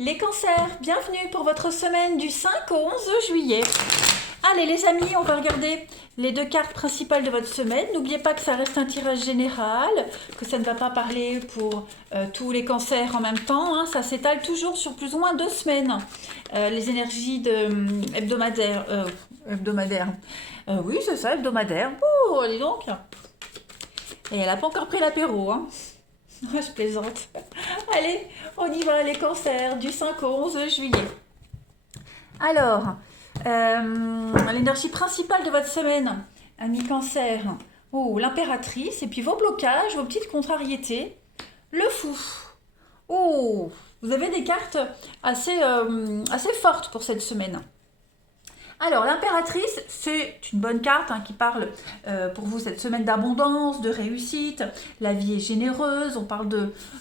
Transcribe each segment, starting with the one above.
Les cancers, bienvenue pour votre semaine du 5 au 11 juillet. Allez les amis, on va regarder les deux cartes principales de votre semaine. N'oubliez pas que ça reste un tirage général, que ça ne va pas parler pour tous les cancers en même temps. Hein. Ça s'étale toujours sur plus ou moins 2 semaines. Les énergies hebdomadaires. Oui, c'est ça, hebdomadaire. Oh, dis donc. Et elle n'a pas encore pris l'apéro, hein. Je plaisante. Allez, on y va, les cancers du 5 au 11 juillet. Alors, l'énergie principale de votre semaine, ami cancer. Oh, l'impératrice, et puis vos blocages, vos petites contrariétés. Le fou. Oh, vous avez des cartes assez fortes pour cette semaine. Alors, l'impératrice, c'est une bonne carte qui parle pour vous cette semaine d'abondance, de réussite. La vie est généreuse, on parle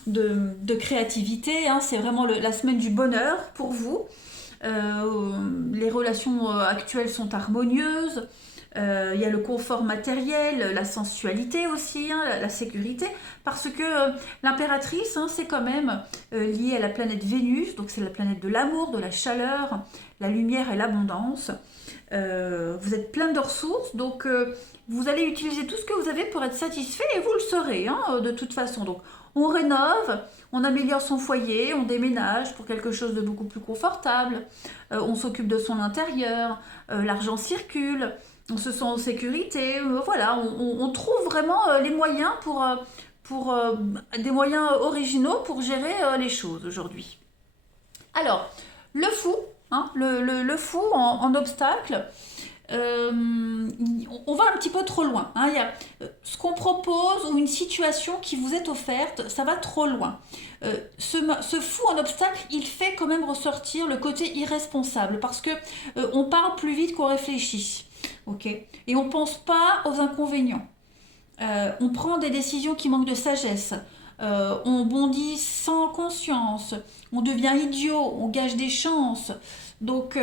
de créativité. C'est vraiment la semaine du bonheur pour vous. Les relations actuelles sont harmonieuses. Il y a le confort matériel, la sensualité aussi, la sécurité, parce que l'impératrice, c'est quand même lié à la planète Vénus, donc c'est la planète de l'amour, de la chaleur, la lumière et l'abondance. Vous êtes plein de ressources, donc vous allez utiliser tout ce que vous avez pour être satisfait et vous le serez de toute façon. Donc on rénove, on améliore son foyer, on déménage pour quelque chose de beaucoup plus confortable, on s'occupe de son intérieur, l'argent circule, on se sent en sécurité, voilà, on trouve vraiment les moyens pour des moyens originaux pour gérer les choses aujourd'hui. Alors, le fou, le fou en obstacle, on va un petit peu trop loin. Il y a ce qu'on propose ou une situation qui vous est offerte, ça va trop loin. Ce fou en obstacle, il fait quand même ressortir le côté irresponsable parce que on parle plus vite qu'on réfléchit, ok. Et on pense pas aux inconvénients. On prend des décisions qui manquent de sagesse. On bondit sans conscience. On devient idiot. On gâche des chances. Donc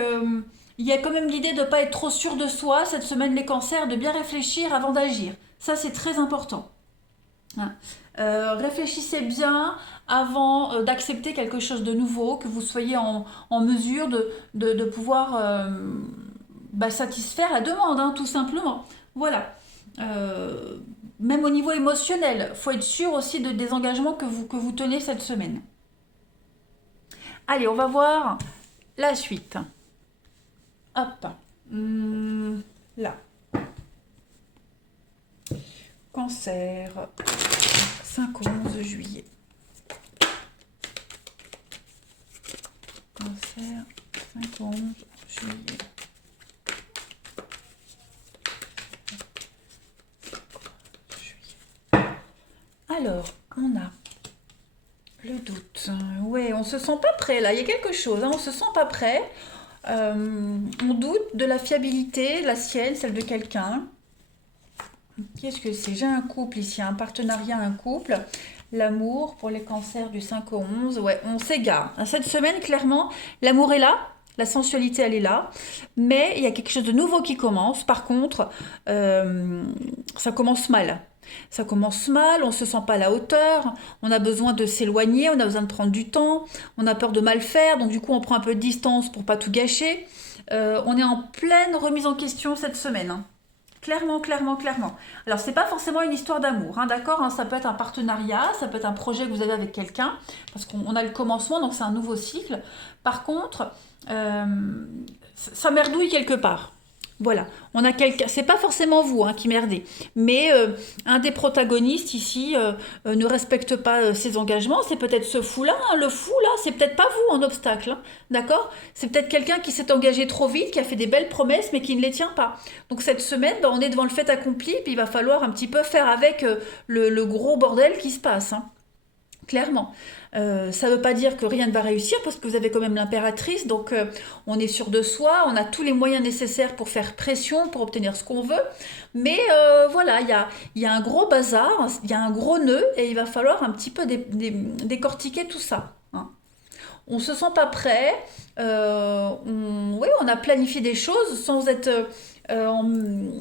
il y a quand même l'idée de ne pas être trop sûr de soi cette semaine les cancers, de bien réfléchir avant d'agir. Ça c'est très important. Réfléchissez bien avant d'accepter quelque chose de nouveau, que vous soyez en mesure de pouvoir satisfaire la demande, tout simplement. Voilà. Même au niveau émotionnel, il faut être sûr aussi des engagements que vous tenez cette semaine. Allez, on va voir la suite. Hop. Là. Cancer. 5 au 11 juillet. Cancer. 5 au 11 juillet. Alors, on a le doute. Ouais, on se sent pas prêt là. Il y a quelque chose. On se sent pas prêt. On doute de la fiabilité, la sienne, celle de quelqu'un. Qu'est-ce que c'est? J'ai un couple ici, un partenariat, un couple. L'amour pour les cancers du 5 au 11. Ouais, on s'égare. Cette semaine, clairement, l'amour est là. La sensualité, elle est là. Mais il y a quelque chose de nouveau qui commence. Par contre, ça commence mal. Ça commence mal, on ne se sent pas à la hauteur, on a besoin de s'éloigner, on a besoin de prendre du temps, on a peur de mal faire, donc du coup on prend un peu de distance pour pas tout gâcher. On est en pleine remise en question cette semaine. Clairement, clairement, clairement. Alors, c'est pas forcément une histoire d'amour, d'accord. Ça peut être un partenariat, ça peut être un projet que vous avez avec quelqu'un, parce qu'on a le commencement, donc c'est un nouveau cycle. Par contre, ça merdouille quelque part. Voilà, on a quelqu'un, c'est pas forcément vous qui merdez, mais un des protagonistes ici ne respecte pas ses engagements, c'est peut-être ce fou-là, le fou là, c'est peut-être pas vous en obstacle, d'accord. C'est peut-être quelqu'un qui s'est engagé trop vite, qui a fait des belles promesses, mais qui ne les tient pas. Donc cette semaine, on est devant le fait accompli, puis il va falloir un petit peu faire avec le gros bordel qui se passe, clairement. Ça ne veut pas dire que rien ne va réussir parce que vous avez quand même l'impératrice, donc on est sûr de soi, on a tous les moyens nécessaires pour faire pression, pour obtenir ce qu'on veut, mais voilà, il y a un gros bazar, il y a un gros nœud et il va falloir un petit peu décortiquer tout ça. On ne se sent pas prêt, oui, on a planifié des choses sans être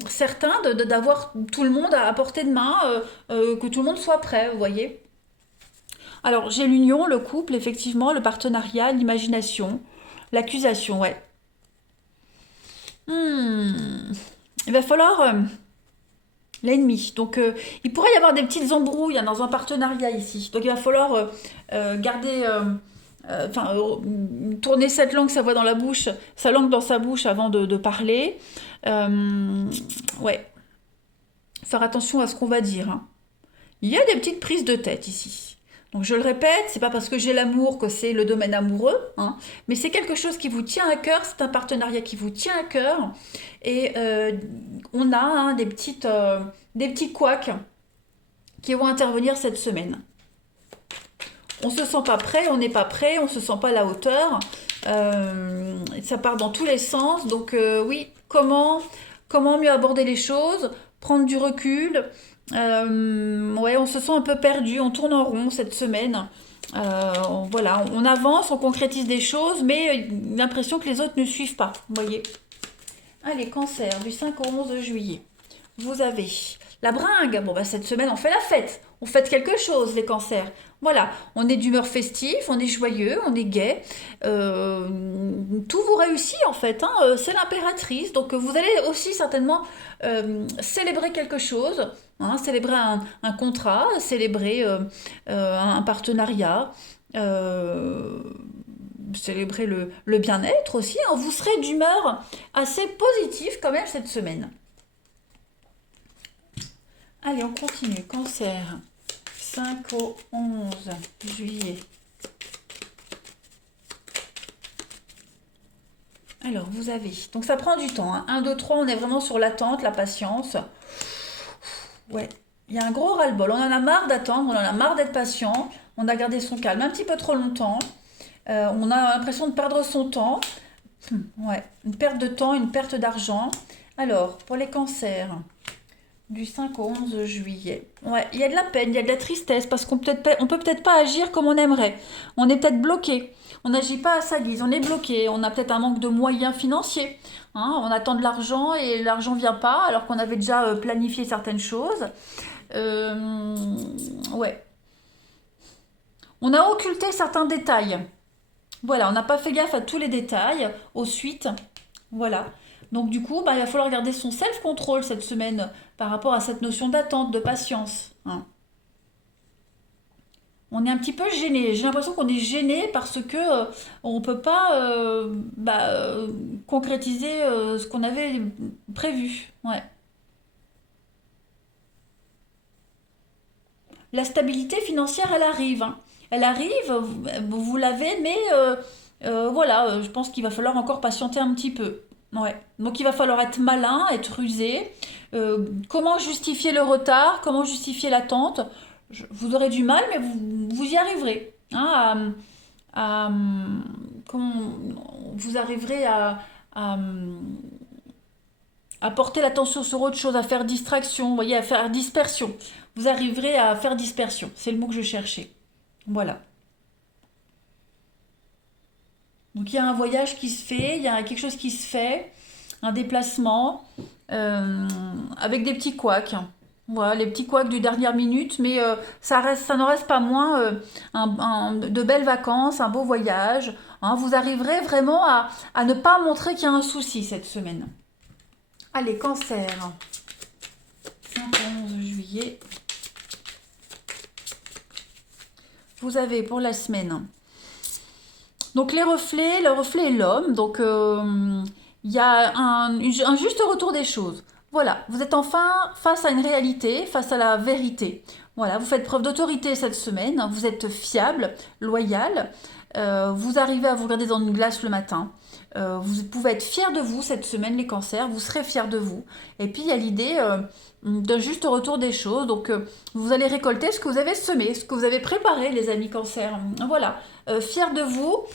certain d'avoir tout le monde à portée de main, que tout le monde soit prêt, vous voyez. Alors, j'ai l'union, le couple, effectivement, le partenariat, l'imagination, l'accusation, ouais. Hmm. Il va falloir l'ennemi. Donc, il pourrait y avoir des petites embrouilles hein, dans un partenariat ici. Donc, il va falloir garder, enfin, tourner cette langue, sa voix dans la bouche, sa langue dans sa bouche avant de parler. Ouais, faire attention à ce qu'on va dire, hein. Il y a des petites prises de tête ici. Donc je le répète, c'est pas parce que j'ai l'amour que c'est le domaine amoureux, hein, mais c'est quelque chose qui vous tient à cœur, c'est un partenariat qui vous tient à cœur, et on a hein, des petits couacs qui vont intervenir cette semaine. On se sent pas prêt, on n'est pas prêt, on se sent pas à la hauteur, ça part dans tous les sens, donc oui, comment mieux aborder les choses, prendre du recul, ouais, on se sent un peu perdu, on tourne en rond cette semaine. Voilà, on avance, on concrétise des choses, mais l'impression que les autres ne suivent pas. Vous voyez. Allez, cancer, du 5 au 11 juillet. Vous avez la bringue. Bon, bah, cette semaine, on fait la fête. On fête quelque chose, les cancers. Voilà, on est d'humeur festive, on est joyeux, on est gai. Euh, tout vous réussit en fait, hein. C'est l'impératrice. Donc vous allez aussi certainement célébrer quelque chose, hein, célébrer un contrat, célébrer un partenariat. euh, Célébrer le bien-être aussi, hein. Vous serez d'humeur assez positive quand même cette semaine. Allez, on continue. Cancer, 5 au 11 juillet. Alors, vous avez... Donc, ça prend du temps, hein. 1, 2, 3, on est vraiment sur l'attente, la patience. Ouais, il y a un gros ras-le-bol. On en a marre d'attendre, on en a marre d'être patient. On a gardé son calme un petit peu trop longtemps. On a l'impression de perdre son temps. Ouais, une perte de temps, une perte d'argent. Alors, pour les cancers, du 5 au 11 juillet. Ouais, il y a de la peine, il y a de la tristesse parce on peut peut-être pas agir comme on aimerait. On est peut-être bloqué. On n'agit pas à sa guise, on est bloqué. On a peut-être un manque de moyens financiers, hein. On attend de l'argent et l'argent vient pas alors qu'on avait déjà planifié certaines choses. Euh, ouais. On a occulté certains détails. Voilà, on n'a pas fait gaffe à tous les détails, aux suites. Voilà. Donc du coup, bah, il va falloir garder son self-control cette semaine par rapport à cette notion d'attente, de patience, hein. On est un petit peu gêné. J'ai l'impression qu'on est gêné parce que on peut pas concrétiser ce qu'on avait prévu. Ouais. La stabilité financière, elle arrive, hein. Elle arrive, vous l'avez, mais voilà, je pense qu'il va falloir encore patienter un petit peu. Ouais. Donc il va falloir être malin, être rusé. Comment justifier le retard? Comment justifier l'attente? Vous aurez du mal, mais vous y arriverez, hein, à- comment- vous arriverez à porter l'attention sur autre chose, à faire distraction, vous voyez, à faire dispersion. Vous arriverez à faire dispersion. C'est le mot que je cherchais. Voilà. Donc il y a un voyage qui se fait, il y a quelque chose qui se fait, un déplacement, euh, avec des petits couacs. Voilà, les petits couacs du dernière minute, mais ça n'en reste pas moins de belles vacances, un beau voyage, hein. Vous arriverez vraiment à ne pas montrer qu'il y a un souci cette semaine. Allez, cancer, 5 juillet, vous avez pour la semaine. Donc les reflets, le reflet est l'homme, donc il y a un juste retour des choses. Voilà, vous êtes enfin face à une réalité, face à la vérité. Voilà, vous faites preuve d'autorité cette semaine, vous êtes fiable, loyal, vous arrivez à vous regarder dans une glace le matin. Vous pouvez être fier de vous cette semaine, les cancers, vous serez fiers de vous. Et puis il y a l'idée d'un juste retour des choses. Donc vous allez récolter ce que vous avez semé, ce que vous avez préparé, les amis cancers. Voilà, fier de vous,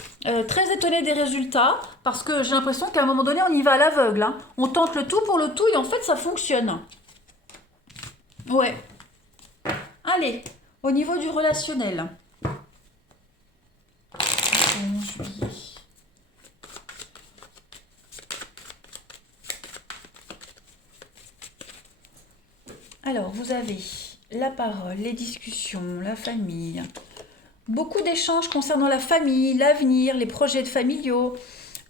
très étonné des résultats, parce que j'ai l'impression qu'à un moment donné, on y va à l'aveugle, hein. On tente le tout pour le tout et en fait, ça fonctionne. Ouais. Allez, au niveau du relationnel. Bon, juillet. Alors, vous avez la parole, les discussions, la famille. Beaucoup d'échanges concernant la famille, l'avenir, les projets familiaux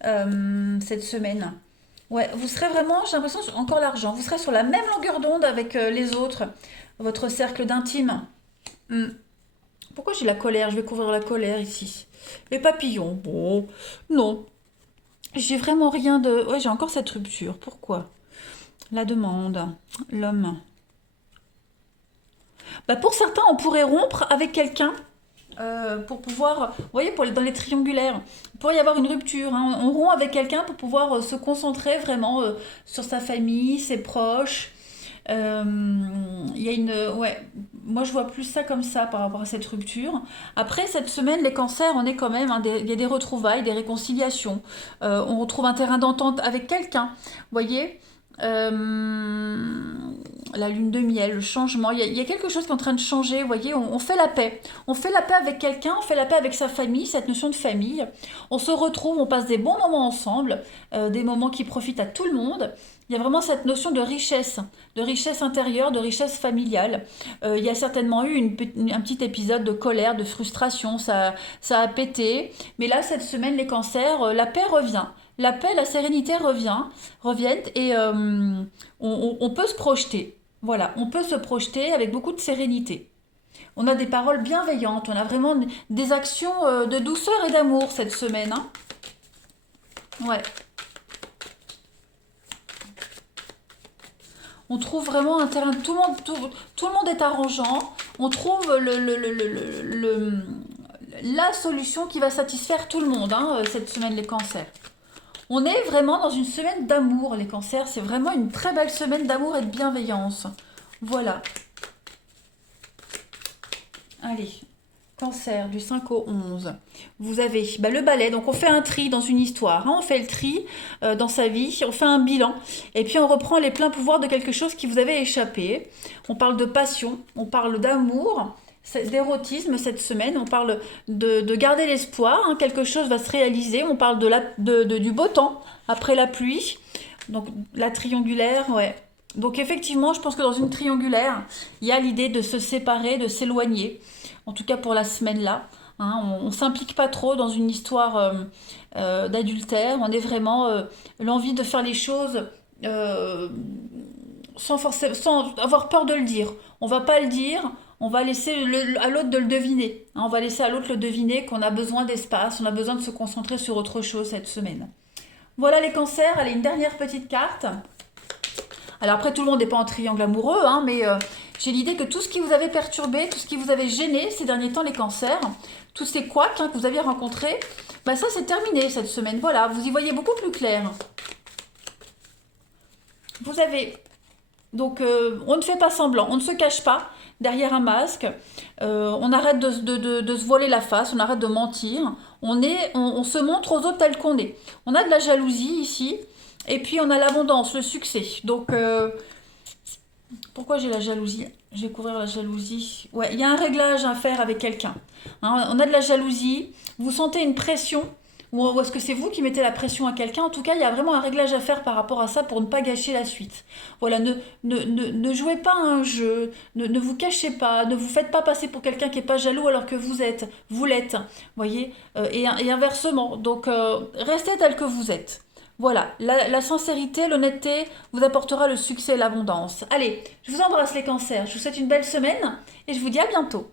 cette semaine. Ouais, vous serez vraiment, j'ai l'impression, encore l'argent, vous serez sur la même longueur d'onde avec les autres, votre cercle d'intime. Hmm. Pourquoi j'ai la colère? Je vais couvrir la colère ici. Les papillons, bon, non. J'ai vraiment rien de... Ouais, j'ai encore cette rupture. Pourquoi? La demande, l'homme. Bah, pour certains, on pourrait rompre avec quelqu'un pour pouvoir, vous voyez, dans les triangulaires, il pourrait y avoir une rupture, hein. On rompt avec quelqu'un pour pouvoir se concentrer vraiment sur sa famille, ses proches. Euh, Il y a une, ouais, moi je vois plus ça comme ça par rapport à cette rupture. Après cette semaine, les cancers, on est quand même, hein, il y a des retrouvailles, des réconciliations. On retrouve un terrain d'entente avec quelqu'un, vous voyez. La lune de miel, le changement, il y a quelque chose qui est en train de changer, vous voyez, on fait la paix. On fait la paix avec quelqu'un, on fait la paix avec sa famille, cette notion de famille. On se retrouve, on passe des bons moments ensemble, des moments qui profitent à tout le monde. Il y a vraiment cette notion de richesse intérieure, de richesse familiale. Il y a certainement eu un petit épisode de colère, de frustration, ça a pété. Mais là, cette semaine, les cancers, la paix revient. La paix, la sérénité reviennent et on peut se projeter. Voilà, on peut se projeter avec beaucoup de sérénité. On a des paroles bienveillantes, on a vraiment des actions de douceur et d'amour cette semaine, hein. Ouais, on trouve vraiment un terrain, tout le monde est arrangeant, on trouve la solution qui va satisfaire tout le monde, hein, cette semaine, les cancers. On est vraiment dans une semaine d'amour, les cancers. C'est vraiment une très belle semaine d'amour et de bienveillance. Voilà. Allez, cancer du 5 au 11. Vous avez le balai. Donc on fait un tri dans une histoire, hein. On fait le tri dans sa vie. On fait un bilan. Et puis on reprend les pleins pouvoirs de quelque chose qui vous avait échappé. On parle de passion. On parle d'amour. D'érotisme cette semaine, on parle de garder l'espoir, hein. Quelque chose va se réaliser, on parle du beau temps après la pluie, donc la triangulaire, ouais. Donc effectivement, je pense que dans une triangulaire, il y a l'idée de se séparer, de s'éloigner, en tout cas pour la semaine là, hein. On ne s'implique pas trop dans une histoire d'adultère, on est vraiment l'envie de faire les choses euh, sans avoir peur de le dire. On va pas le dire, on va laisser à l'autre de le deviner, hein. On va laisser à l'autre le deviner qu'on a besoin d'espace, on a besoin de se concentrer sur autre chose cette semaine. Voilà les cancers, allez, une dernière petite carte. Alors après, tout le monde n'est pas en triangle amoureux, hein, mais j'ai l'idée que tout ce qui vous avait perturbé, tout ce qui vous avait gêné ces derniers temps, les cancers, tous ces couacs, hein, que vous aviez rencontrés, bah ça c'est terminé cette semaine. Voilà, vous y voyez beaucoup plus clair. Vous avez Donc, on ne fait pas semblant, on ne se cache pas derrière un masque, on arrête de se voiler la face, on arrête de mentir, on se montre aux autres tel qu'on est. On a de la jalousie ici, et puis on a l'abondance, le succès. Donc, pourquoi j'ai la jalousie? Je vais couvrir la jalousie. Ouais, il y a un réglage à faire avec quelqu'un, hein. On a de la jalousie, vous sentez une pression, ou est-ce que c'est vous qui mettez la pression à quelqu'un? En tout cas, il y a vraiment un réglage à faire par rapport à ça pour ne pas gâcher la suite. Voilà, ne jouez pas à un jeu, ne vous cachez pas, ne vous faites pas passer pour quelqu'un qui n'est pas jaloux alors que vous l'êtes, voyez, et inversement. Donc, restez tel que vous êtes. Voilà, la sincérité, l'honnêteté vous apportera le succès et l'abondance. Allez, je vous embrasse les cancers, je vous souhaite une belle semaine et je vous dis à bientôt.